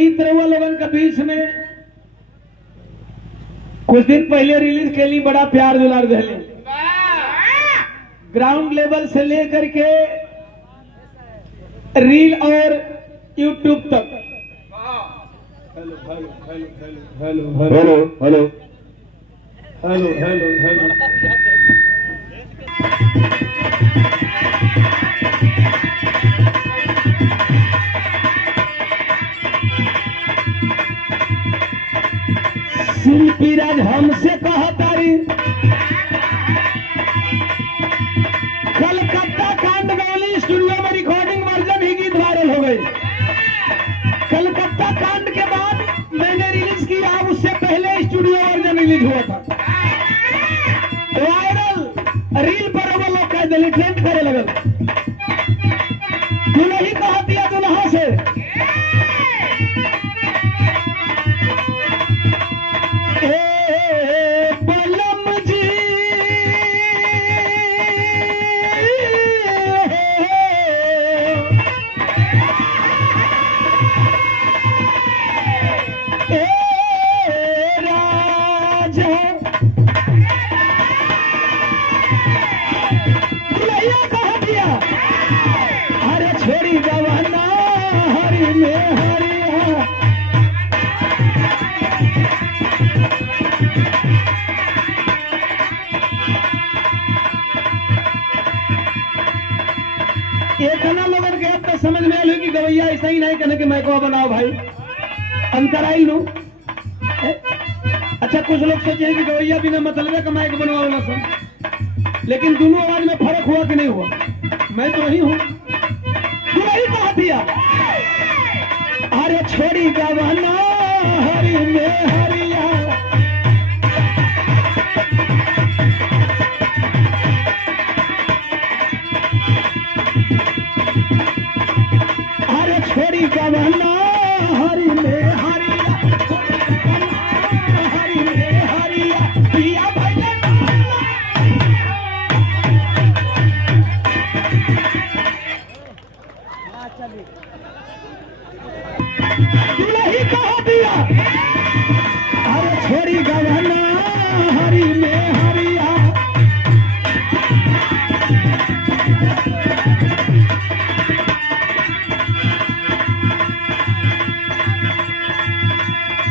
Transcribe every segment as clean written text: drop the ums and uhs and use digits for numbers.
गीत रहुआ लोगन के बीच में कुछ दिन पहले रिलीज के लिए बड़ा प्यार दुलार दिले, ग्राउंड लेवल से लेकर के रील और यूट्यूब तक। Hello hello hello hello hello hello hello hello Shilpi Raj हमसे कहतारी कलकत्ता कांड गौली स्टूडियो में रिकॉर्डिंग वर्जन ही गीत वायरल हो गई। कलकत्ता कांड के बाद मैंने रिलीज किया, उससे पहले स्टूडियो वर्जन रिलीज हुआ था। वायरल रील पर वो लोग कह दिले, ट्रेंड करे लगल। दुल्ही कहा दिया दुल्हा से लोगन के अब तक समझ में आयल कि गवैया ऐसा ही नहीं कहने के मैको बनाओ भाई, अंतर आई लू। अच्छा कुछ लोग सोचे कि गवैया बिना मतलब का माइक बनवाओ ना सब, लेकिन दोनों आवाज में फर्क हुआ कि नहीं हुआ? मैं तो वही हूँ। तू नहीं कहा दिया अरे छोड़ी गवाना हरी में हरिया, अरे छोड़ी गवाना हरी में हरिया, हरी में हरिया पिया भाई नहीं कहा दिया अरे छोड़ी गवाना हरी में हरिया,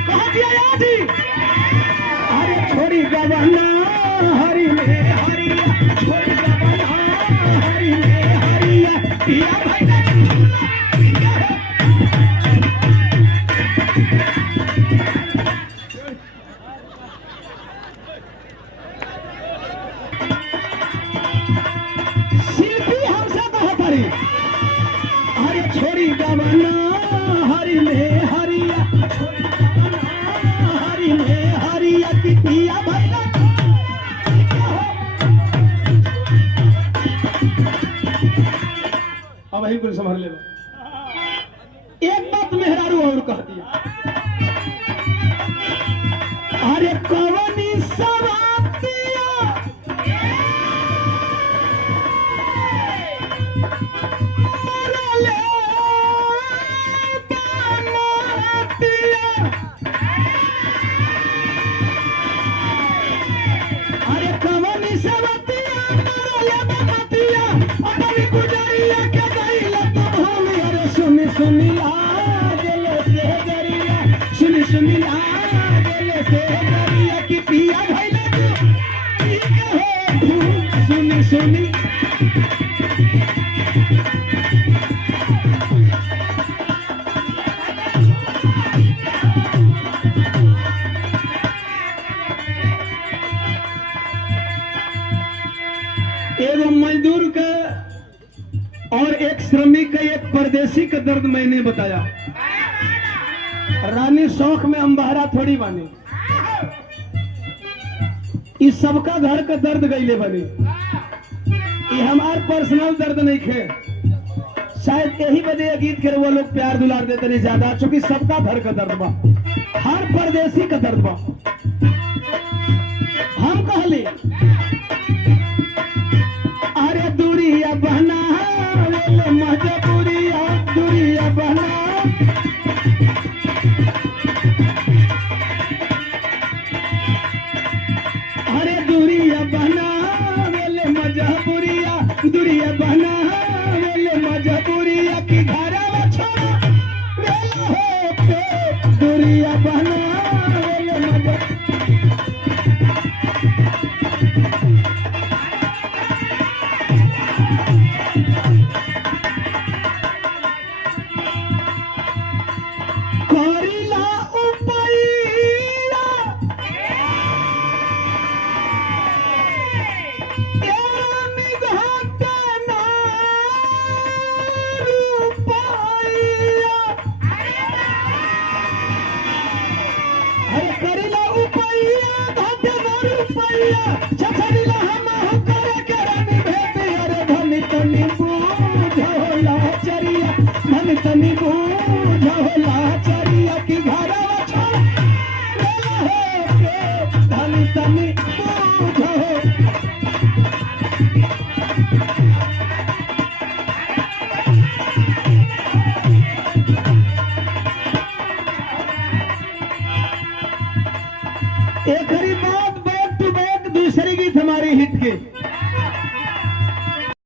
कहा दिया याद ही अरे छोड़ी गवाना हरी में हरिया, छोड़ी गवाना हरी में हरिया पिया भाई अरे छोड़ी गवाना हरी में हरिया, छोड़ी गवाना हरी में हरिया की पिया भाई अब वही कुछ संभाल ले। एक बात मेहरारू और कह दिया अरे कवनी सवातिया अरे कवनी सवतिया मरले बनतिया अपनी गुजरिया के गईला तो होली। अरे सुनी सुनी आ गेले से गरिया, सुनी सुनी आ गेले से गरिया की पिया भइले तू सुनी सुनी एवं मजदूर का और एक श्रमिक का, एक परदेसी का दर्द मैंने बताया। रानी शौक में हम बहरा थोड़ी बानी, इस सबका घर का दर्द गईले बनी, ये हमार पर्सनल दर्द नहीं खे। शायद यही वजह गीत के वो लोग प्यार दुलार देते नहीं ज्यादा, चूंकि सबका घर का दर्द बा, हर परदेसी का दर्द बा। हम कहले अरे दूरिया बहना मजबूरिया दूरिया बहना मजबूरिया दूरिया बनावेले मजबूरिया की घरवा छोड़ा वेला होते दूरिया बनावेले मजबूरिया